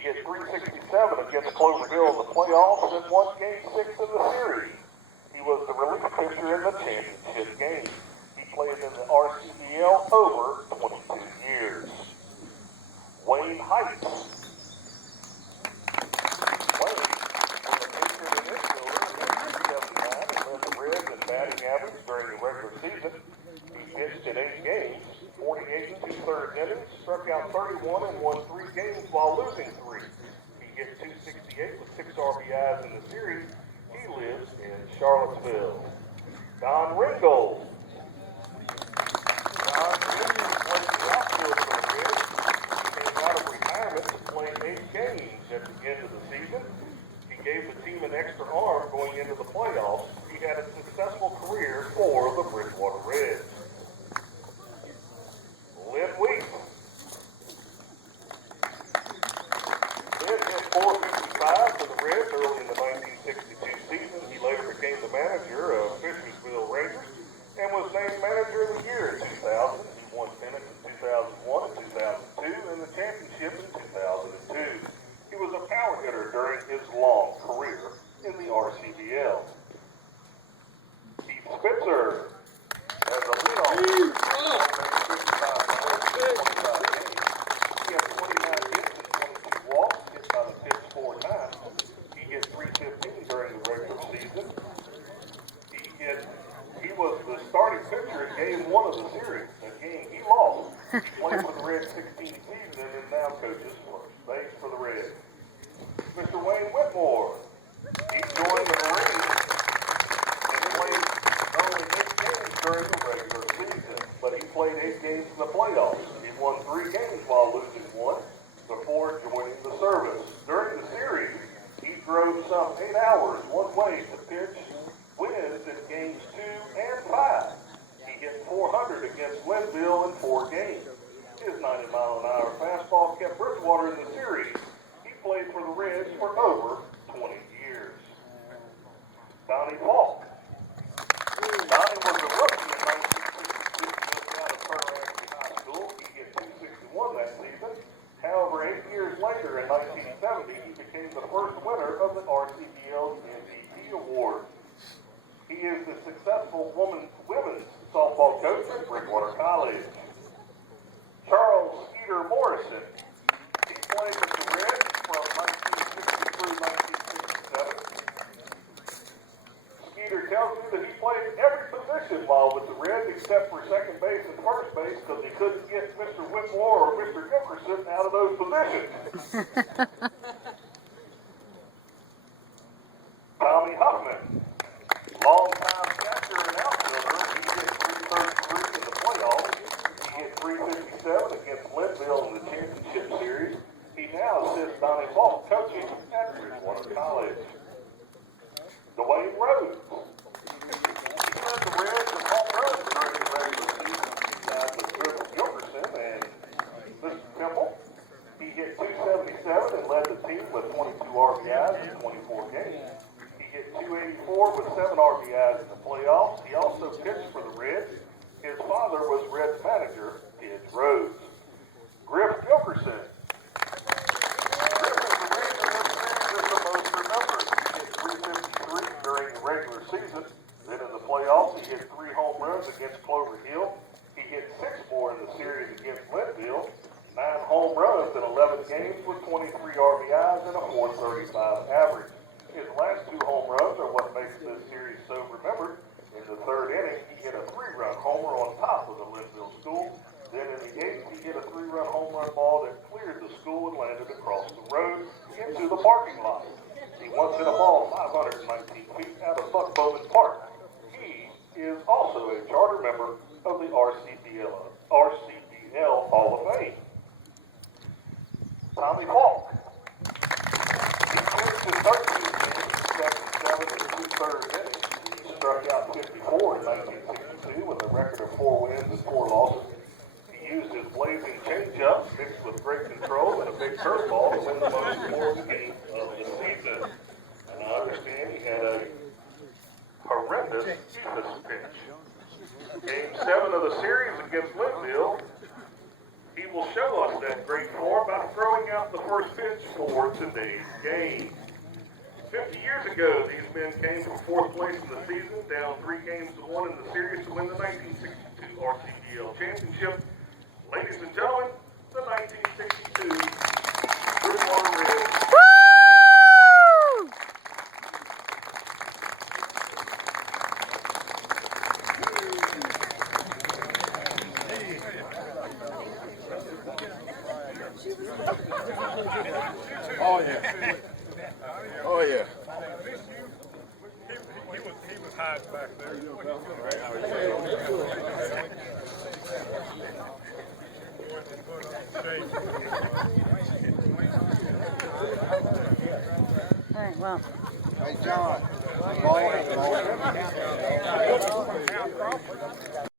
hit 367 against Clover Hill in the playoffs and won Game 6 of the series. He was the relief pitcher in the championship game. He played in the RCBL over 22 years. Wayne Heights. Wayne was a pitcher and infielder in 1979 and led the Reds in batting average during the regular season. He pitched in 8 games, 48 and 2/3 innings, struck out 31 and won 3 games while losing 3. He hit 268 with 6 RBIs in the series. He lives in Charlottesville. Don Ringgold. Don Ringgold played the outfield for the Reds. He came out of retirement to play 8 games at the end of the season. He gave the team an extra arm going into the playoffs. He had a successful career for the Bridgewater Reds. Lynn Wheat. Lynn hit 455 for the Reds early in the 1962 season. He later became the manager of Fishersville Rangers and was named Manager of the Year in 2000. He won pennants in 2001 and 2002 and the championship in 2002. He was a power hitter during his long career in the RCBL. Keith Spitzer as a leadoff. He had 29 hits and 22 walks, hit by the pitch 4 times. He hit 315 during the regular season. He was the starting pitcher in Game 1 of the series, a game he lost. He played for the Reds 16 seasons and now coaches first base for the Reds. Mr. Wayne Whitmore. He joined the Marines and played only 8 games during the regular season, but he played 8 games in the playoffs. He won 3 games while losing 1 before joining the service. During the series, he drove some 8 hours one way to pitch wins in games 2 and 5. He hit 400 against Glenville in 4 games. His 90-mile-an-hour fastball kept Bridgewater in the series. He played for the Reds for over 20 years. Donnie Falk. Donnie was a rookie in 1962 just out of Turner High School. He hit 261 that season. However, 8 years later, in 1970, he became the first winner of the RCBL MVP award. He is the successful women's softball coach at Bridgewater College. Charles Skeeter Morrison. He played with the Reds from 1960 through 1967. Skeeter tells you that he played every position while with the Reds except for second base and first base because he couldn't get Mr. Whitmore or Mr. Gilkerson out of those positions. Tommy Huffman. Long-time catcher and outfielder. He hit 333 in the playoffs. He hit 357 against Glenville in the championship series. He now assists Donnie Falk coaching at Bridgewater College. Dwayne Rhodes. He led the Reds in home runs during the regular season besides with Triple Gilkerson and Mr. Temple. He hit 277 and led the team with 22 RBIs in 24 games. He hit 284 with 7 RBIs in the playoffs. He also pitched for the Reds. His father was Reds manager, Ted Rhodes. Griff Gilkerson. Griff is the Ranger that's the most remembered. He hit 353 during the regular season. Then in the playoffs, he hit 3 home runs against Clover Hill. He hit 6 more in the series against Glenville. 9 home runs in 11 games with 23 RBIs and a .435 average. His last 2 home runs are what makes this series so remembered. In the 3rd inning, he hit a 3-run homer on top of the Linville school. Then in the 8th, he hit a 3-run home run ball that cleared the school and landed across the road into the parking lot. He once hit a ball 519 feet out of Buck Bowman Park. He is also a charter member of the RCBL Hall of Fame. Tommy Falk. He pitched in 13 games, 77 and 2/3 innings. He struck out 54 in 1962 with a record of 4 wins and 4 losses. He used his blazing changeup mixed with great control and a big curveball to win the most important game of the season. And I understand he had a horrendous Ephus pitch. Game 7 of the series against Linville, he will show us that great form by throwing out up the first pitch for today's game. 50 years ago, these men came from fourth place in the season, down 3-1 in the series to win the 1962 RCDL Championship. Ladies and gentlemen, the 1962 Bridgewater Reds. Oh yeah. Oh yeah. He was hiding back there. All right, well. Hey John.